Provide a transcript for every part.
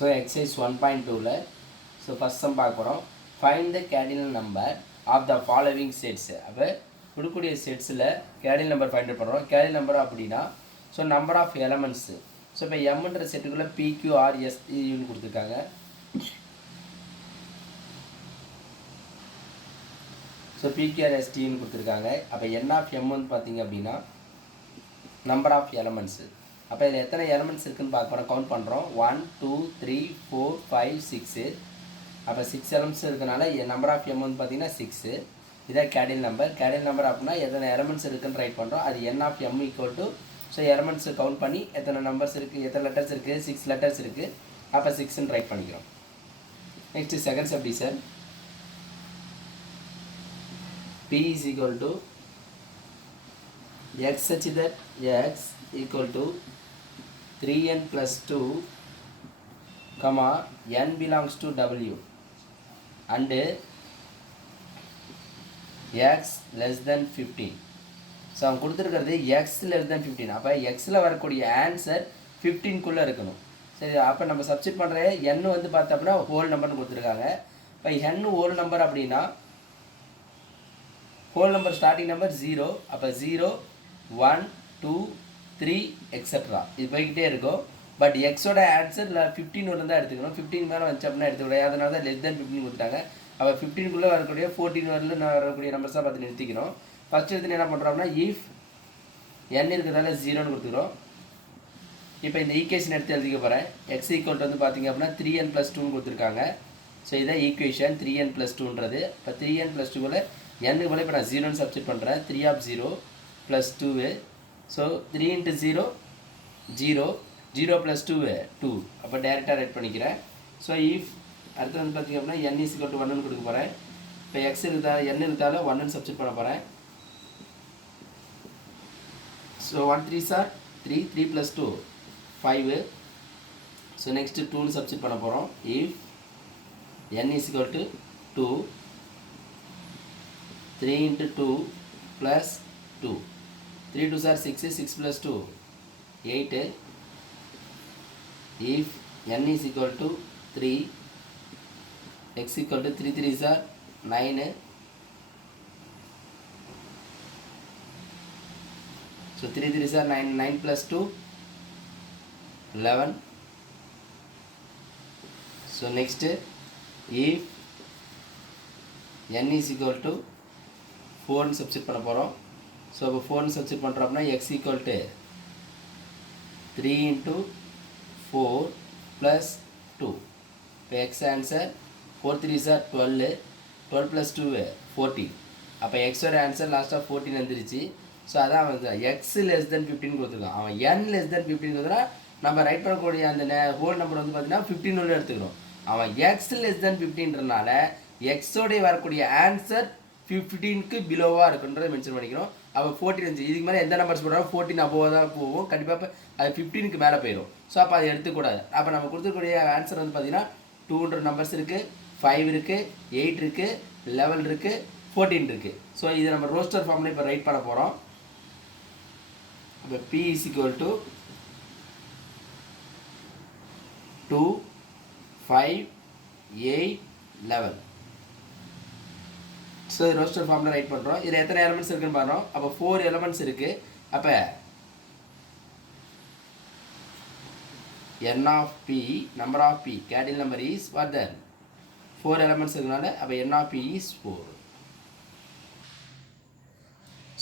So exercise 1.2ல so first sum பார்க்க போகிறோம். Find the cardinal number of the following sets. அப்போ கொடுக்கக்கூடிய செட்ஸில் கேர்டினல் நம்பர் ஃபைண்ட் அவுட் பண்ணுறோம். கேர்டினல் நம்பர் அப்படின்னா so number of elements. So இப்போ எம்ன்ற செட்டுக்குள்ளே PQRSTன்னு கொடுத்துருக்காங்க. ஸோ PQRSTன்னு கொடுத்துருக்காங்க. அப்போ N ஆஃப் M வந்து பார்த்தீங்க அப்படின்னா நம்பர் ஆஃப் எலமெண்ட்ஸு. அப்போ இதில் எத்தனை எலமெண்ட்ஸ் இருக்குதுன்னு பார்க்க போகிறோம். கவுண்ட் பண்ணுறோம். 1 2 3 4 5 6. அப்போ 6 எலமெண்ட்ஸ் இருக்கனால நம்பர் ஆஃப் எம் வந்து பார்த்தீங்கன்னா 6. இதான் கேர்டினல் நம்பர். கேர்டினல் நம்பர் அப்படின்னா எத்தனை எலமெண்ட்ஸ் இருக்குதுன்னு ரைட் பண்ணுறோம். அது N of M equal to so elements count பண்ணி எத்தனை நம்பர்ஸ் இருக்குது, எத்தனை லெட்டர்ஸ் இருக்குது, 6 லெட்டர்ஸ் இருக்குது. அப்போ 6ன்னு ரைட் பண்ணிக்கிறோம். Next second sub division. P is equal to x such that x equal to 3n plus 2 comma n belongs to W and x less than 15. So அவங்க கொடுத்துருக்கிறது x less than 15. அப்போ எக்ஸில் வரக்கூடிய answer 15க்குள்ளே இருக்கணும். சரி, அப்போ நம்ம சப்ஸ்டிட் பண்ணுற n வந்து பார்த்தோம்னா ஹோல் நம்பர்னு கொடுத்துருக்காங்க. இப்போ n ஹோல் நம்பர் அப்படின்னா ஹோல் நம்பர் ஸ்டார்டிங் நம்பர் 0. அப்போ 0 1 2 3 எக்ஸட்ரா இது போய்கிட்டே இருக்கும். பட் எக்ஸோட ஆன்சர் 15 வரலும் தான் எடுத்துக்கணும். 15 மேலே வந்துச்சு அப்படின்னா எடுத்துக்கூடாது. அதனால தான் லெஸ் தென் 15 கொடுத்துட்டாங்க. அப்போ 15க்குள்ளே வரக்கூடிய 14 வரலும் வரக்கூடிய நம்பர்ஸாக பார்த்து நிறுத்திக்கணும். ஃபஸ்ட் எடுத்து என்ன பண்ணுறோம்னா இஃப் n இருக்கிறதால 0ன்னு கொடுத்துக்கிறோம். இப்போ இந்த ஈக்குவேஷன் எடுத்து எழுதிக்க போகிறேன். எக்ஸ் ஈக்குவல் வந்து பார்த்திங்க அப்படின்னா 3n + 2ன்னு கொடுத்துருக்காங்க. ஸோ இதான் ஈக்குவேஷன் 3n + 2ன்றது. இப்போ 3n + 2வில் n போல இப்போ நான் 0ன்னு சப்ஸ்டிட் பண்ணுறேன். 3 of 0 + 2. ஸோ 3 × 0 0 0 + 2 2. அப்போ டேரெக்டாக ரைட் பண்ணிக்கிறேன். ஸோ இஃப் அடுத்து வந்து பார்த்திங்க அப்படின்னா n = 1ன்னு கொடுக்க போகிறேன். இப்போ எக்ஸ் இருந்தா n இருந்தாலும் 1ன்னு சப்ஸ்டிட் பண்ண போகிறேன். So 1 3s are 3 3 + 2 5. So next 2ன்னு சப்ஸ்டிட் பண்ண போகிறோம். If n = 2 3 × 2 + 2 3 2s are 6 6 + 2 8. if n = 3 x = 3 3s are 9. so 3 3s are 9 9 + 2 11. so next if n = 4ன்னு substitute பண்ண போகிறோம். ஸோ இப்போ 4ன்னு சப்ஸ்டிட் பண்ணுறோம்னா x = 3 × 4 + 2. இப்போ எக்ஸ் ஆன்சர் 4 3s are 12 12 + 2 14. அப்போ எக்ஸோட ஆன்சர் லாஸ்ட்டாக 14 வந்துருச்சு. ஸோ அதான் வந்து எக்ஸ் less than 15 கொடுத்துருக்கான். அவன் n less than 15 கொடுத்துனா நம்ம ரைட் பண்ணக்கூடிய அந்த ஹோல் நம்பர் வந்து பார்த்தீங்கன்னா 15 உள்ள எடுத்துக்கிறோம். அவன் எக்ஸ் less than 15ன்றனால எக்ஸோடைய வரக்கூடிய ஆன்சர் 15க்கு பிலோவாக இருக்குன்றதை மென்ஷன் பண்ணிக்கிறோம். அப்போ 14 இருந்துச்சு. இதுக்கு மேலே எந்த நம்பர்ஸ் போடுறாலும் 14 அபோவாக தான் போகும். கண்டிப்பாக இப்போ அது 15க்கு மேலே போயிடும். ஸோ அப்போ அதை எடுத்துக்கூடாது. அப்போ நம்ம கொடுத்துக்கூடிய ஆன்சர் வந்து பார்த்தீங்கன்னா 200 நம்பர்ஸ் இருக்குது, 5 இருக்குது, 8 இருக்குது, 11 இருக்குது, 14 இருக்குது. ஸோ இதை நம்ம ரோஸ்டர் ஃபார்மில் இப்போ ரைட் பண்ண போகிறோம். இப்போ P = 2 5 8 11. ஸோ ரோஸ்டர் ஃபார்மில் ரைட் பண்ணுறோம். இதில் எத்தனை எலமெண்ட்ஸ் இருக்குன்னு பாருறோம். அப்போ 4 எலமெண்ட்ஸ் இருக்குது. அப்போ n of p number of p cardinal number is what then 4 elements இருக்கனால அப்போ n of p is 4.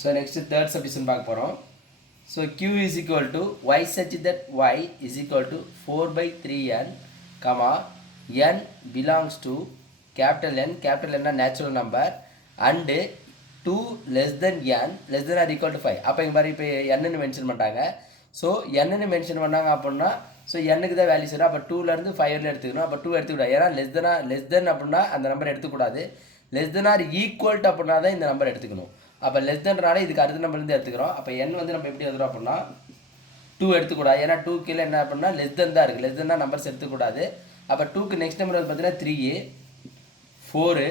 So next third substitution பார்க்க போகிறோம். So q = y such that y = 4/3n n belongs to capital N என்ன natural number and 2 less than n less than or equal to 5. அப்போ இங்கே மாதிரி இப்போ என்னன்னு mention பண்ணிட்டாங்க. So என்னன்னு மென்ஷன் பண்ணாங்க அப்படின்னா ஸோ என்னுக்கு தான் வேல்யூஸ் வரும். அப்போ 2லேருந்து 5 எடுத்துக்கணும். அப்போ 2 எடுத்துக்கூடாது. ஏன்னா லெஸ் தென் அப்படின்னா அந்த நம்பர் எடுத்துக்கூடாது. Less than or equal to அப்படின்னா தான் இந்த நம்பர் எடுத்துக்கணும். அப்போ லெஸ் தென்றால இதுக்கு அடுத்த நம்பர்லேருந்து எடுத்துக்கிறோம். அப்போ n வந்து நம்ம எப்படி எழுதுறோம் அப்படின்னா 2 எடுத்துக்கூடாது. ஏன்னா 2 கீழே என்ன அப்படின்னா லெஸ் தென் தான் இருக்குது. லெஸ் தென் தான் நம்பர்ஸ் எடுத்துக்கூடாது. அப்போ 2க்கு நெக்ஸ்ட் நம்பர் வந்து பார்த்தீங்கன்னா 3 4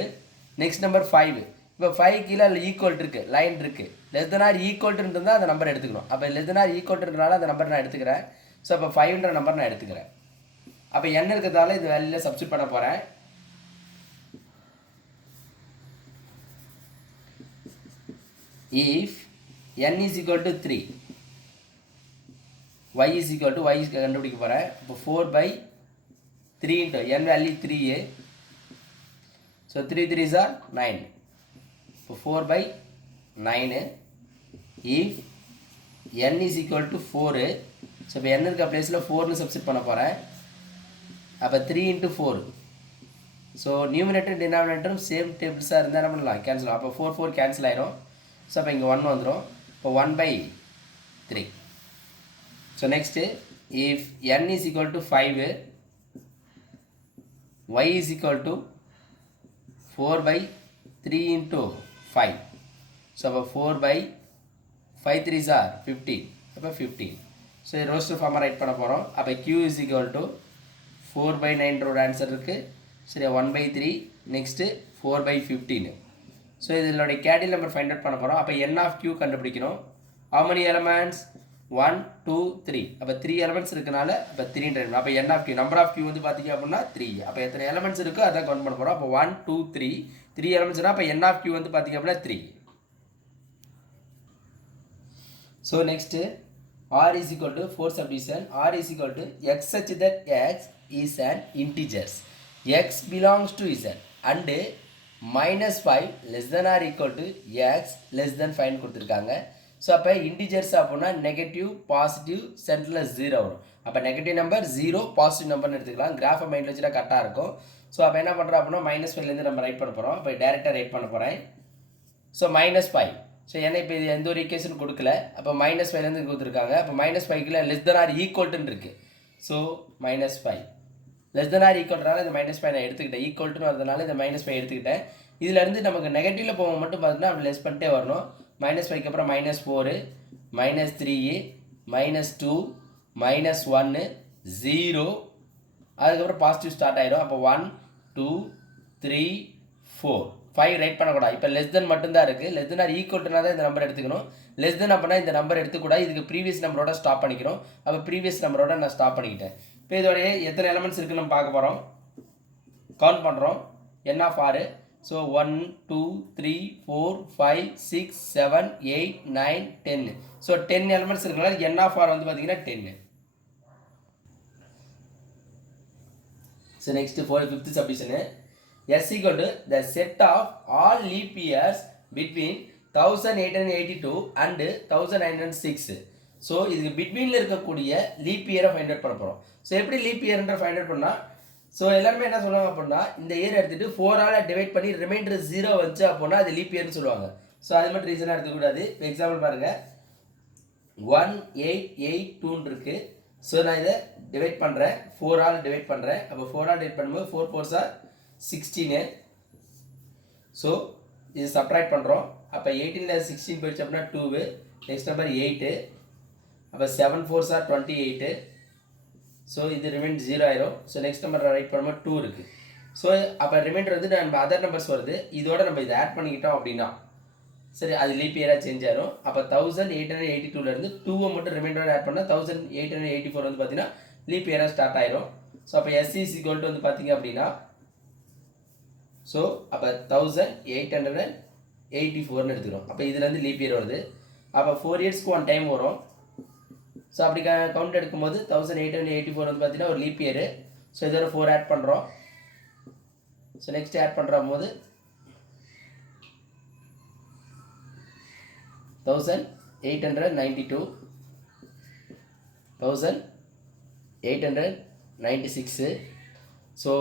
நெக்ஸ்ட் நம்பர் 5. இப்போ 5 கீழே ஈக்குவல் இருக்குது, லைன் இருக்குது. Less than or equal to இருந்தால் அந்த நம்பர் எடுத்துக்கணும். அப்போ லெஸ் தென் ஆர் ஈக்குவல் டுன்றனால அந்த நம்பர் நான் எடுத்துக்கிறேன். ஸோ அப்போ 5ன்ற நம்பர் நான் எடுத்துக்கிறேன். அப்போ n இருக்கிறதால இது வேல்யூல சப்ஸ்டிட் பண்ண போகிறேன். if n is equal to 3, y is equal to y கண்டுபிடிக்க போகிறேன். இப்போ 4/3 into n value 3a, so 3 3s are 9. இப்போ 4/9 if n is equal to 4, so இப்போ n இருக்க பிளேஸில் 4னு சப்ஸ்டிட் பண்ண போகிறேன். அப்போ 3 into 4, ஸோ நியூமினேட்டர் டினாமினேட்டரும் சேம் டேபிள்ஸாக இருந்தால் என்ன பண்ணலாம், கேன்சல். அப்போ 4 4 கேன்சல் ஆயிரும். ஸோ அப்போ இங்கே 1 வந்துடும். இப்போ 1/3. So next if n is equal to 5, y is equal to 4/3 into 5. So அப்போ 4/5 3s are 15. அப்போ 15. ஸோ ரோஸ்டர் ஃபார்மாக ரைட் பண்ண போகிறோம். அப்போ q is equal to 4/9 answer இருக்குது. சரி, 1/3 நெக்ஸ்ட்டு 4/15. ஸோ இதனுடைய கேடில் நம்பர் ஃபைண்ட் அவுட் பண்ண போகிறோம். அப்போ n of q கண்டுபிடிக்கணும். how many elements? 1 2 3. அப்போ 3 எலமெண்ட்ஸ் இருக்கனால இப்போ 3 அப்போ n of q number of q வந்து பார்த்தீங்க அப்படின்னா 3. அப்போ எத்தனை எலமெண்ட்ஸ் இருக்கோ அதான் கவுண்ட் பண்ண போகிறோம். அப்போ 1 2 3 3 எலமெண்ட்ஸ்னா அப்போ n of q வந்து பார்த்தீங்க அப்படின்னா 3. So next r is equal to 4 subdivision. r is equal to x such that x is an integers. x belongs to z and -5 less than or equal to x less than 5 கொடுத்துருக்காங்க. So அப்போ integers அப்படின்னா negative positive சென்டரில் 0 வரும். அப்போ negative number 0 positive நம்பர்னு எடுத்துக்கலாம். கிராஃபை மைண்டில் வச்சுட்டா கரெக்டாக இருக்கும். ஸோ அப்போ என்ன பண்ணுறோம் அப்படின்னா -5லேருந்து நம்ம ரைட் பண்ண போகிறோம். இப்போ டேரெக்டாக ரைட் பண்ண போகிறேன். ஸோ -5. ஸோ ஏன்னா இப்போ இது எந்த ஒரு ஈக்குவேஷன் கொடுக்கல. அப்போ -5லேருந்து கொடுத்துருக்காங்க. அப்போ -5க்குள்ள லெஸ் தென் ஆர் ஈக்குவல்ட்டுன்னு இருக்குது. ஸோ -5 லெஸ் தென் ஆர் ஈக்குவல்னால இந்த -5 நான் எடுத்துக்கிட்டேன். ஈக்குவல்ட்டுன்னு வரதுனால இந்த -5 எடுத்துக்கிட்டேன். இதுலேருந்து நமக்கு நெகட்டிவில் போக மட்டும் பார்த்தீங்கன்னா அப்படி லெஸ் பண்ணிட்டே வரணும். -5க்கு அப்புறம் -4 -3 -2 -1 0, அதுக்கப்புறம் பாசிட்டிவ் ஸ்டார்ட் ஆயிடும். அப்போ 1 2 3 4 5 ரைட் பண்ணக்கூடாது. இப்போ லெஸ் தென் மட்டும்தான் இருக்குது. லெஸ் தென் ஆர் ஈக்குவல்ட்டுனா தான் இந்த நம்பர் எடுத்துக்கணும். லெஸ் தென் அப்படின்னா இந்த நம்பர் எடுத்துக்கூடாது. இதுக்கு ப்ரீவியஸ் நம்பரோட ஸ்டாப் பண்ணிக்கிறோம். அப்போ ப்ரீவியஸ் நம்பரோட நான் ஸ்டாப் பண்ணிக்கிட்டேன். இப்போ இதோடைய எத்தனை எலமெண்ட்ஸ் இருக்குன்னு நம்ம பார்க்க போகிறோம். கவுண்ட் பண்ணுறோம். n of r. So 1 2 3 4 5 6 7 8 9 10. So 10 elements இருக்கிறனால n of r வந்து பார்த்தீங்கன்னா 10. So next 5th சப்டிஷனு s equal to the set of all leap years between 1882 and 1906. So இதுக்கு பிட்வீனில் இருக்கக்கூடிய லீப் இயரை ஃபைண்ட் அவுட் பண்ண போகிறோம். ஸோ எப்படி லீப் இயர்ன்ற ஃபைண்ட் அவுட் பண்ணால், so எல்லாருமே என்ன சொல்லுவாங்க அப்படின்னா இந்த இயர் எடுத்துகிட்டு 4ஆல் டிவைட் பண்ணி ரிமைண்டர் 0 வந்துச்சு அப்படின்னா அது லீப் இயர்னு சொல்லுவாங்க. ஸோ அது மட்டும் ரீசனாக எடுத்துக்கூடாது. இப்போ எக்ஸாம்பிள் பாருங்கள், 1882 இருக்குது. ஸோ நான் இதை டிவைட் பண்ணுறேன், 4ஆல் டிவைட் பண்ணுறேன். அப்போ 4ஆல் டிவைட் பண்ணும்போது 4 4s are 16. ஸோ இது சப்ராக்ட் பண்ணுறோம். அப்போ 18ல் 16 போயிடுச்சு அப்படின்னா 2. Next number 8. அப்போ 7 4s are 28. ஸோ இது ரிமைண்ட் 0 ஆயிரும். ஸோ நெக்ஸ்ட் நம்பர் ரைட் பண்ணும்போது 2 இருக்குது. ஸோ அப்போ ரிமைண்டர் வந்து நம்ம அதர் நம்பர்ஸ் வருது. இதோட நம்ம இதை ஆட் பண்ணிக்கிட்டோம் அப்படின்னா சரி அது லீப் இயராக சேஞ்ச் ஆயிரும். அப்போ 1882லேருந்து 2 மட்டும் ரிமைண்டரோட ஆட் பண்ணால் 1884 வந்து பார்த்தீங்கன்னா லீப் இயராக ஸ்டார்ட் ஆயிரும். ஸோ அப்போ எஸ்சி ஈக்குவல் வந்து பார்த்தீங்க அப்படின்னா ஸோ அப்போ 1884ன்னு எடுத்துக்கிறோம். அப்போ இதுலேருந்து லீப் இயர் வருது. அப்போ 4 இயர்ஸ்க்கு 1 டைம் வரும். ஸோ அப்படி கவுண்ட் எடுக்கும்போது 1884 வந்து பார்த்தீங்கன்னா ஒரு லீப் இயரு. ஸோ இதோட 4 ஆட் பண்ணுறோம். ஸோ நெக்ஸ்ட் ஆட் பண்ணுற போது 1892 1896. ஸோ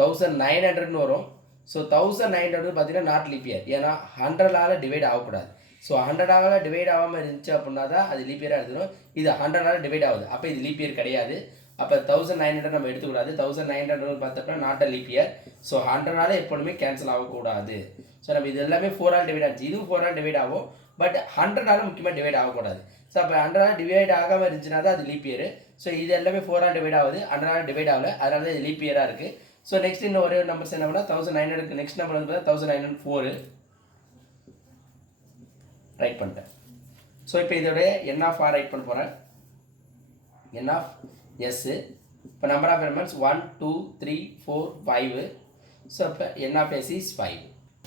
1900ன்னு வரும். ஸோ 1900 பார்த்தீங்கன்னா நாட் லீப் இயர். ஏன்னா 100ஆல் டிவைட் ஆகக்கூடாது. ஸோ 100ஆல் டிவைட் ஆகாமல் இருந்துச்சு அப்படின்னா தான் அது லீப் இயராக எடுத்துடும். இது 100ஆல் டிவைட் ஆகுது. அப்போ இது லீப் இயர் கிடையாது. அப்போ 1900 நம்ம எடுத்துக்கூடாது. 1900 பார்த்தோம்னா not a leap year. So 100ஆல் எப்பொழுதுமே கேன்சல் ஆகக்கூடாது. ஸோ நம்ம இது எல்லாமே 4ஆல் டிவைட் ஆச்சு. இதுவும் 4ஆல் டிவைட் ஆகும். பட் 100ஆல் முக்கியமாக டிவைட் ஆகக்கூடாது. ஸோ அப்போ 100ஆல் டிவைட் ஆகாமல் இருந்துச்சுன்னா தான் அது லீப் இயர். ஸோ இது எல்லாமே 4ஆல் டிவைட் ஆகுது. 100ஆல் டிவைட் ஆகலை. அதனால தான் இது லீப் இயராக இருக்குது. ஸோ நெக்ஸ்ட் இன்னும் ஒரே ஒரு நம்பர்ஸ் என்ன பண்ணால் 1900க்கு நெக்ஸ்ட் நம்பர் வந்து பார்த்தா 1904 ரைட் பண்ணிட்டேன். ஸோ இப்போ இதோடைய n of r ரைட் பண்ண போகிறேன். n of s இப்போ நம்பர் ஆஃப் எலிமெண்ட்ஸ் 1 2 3 4 5. ஸோ இப்போ n of s is 5.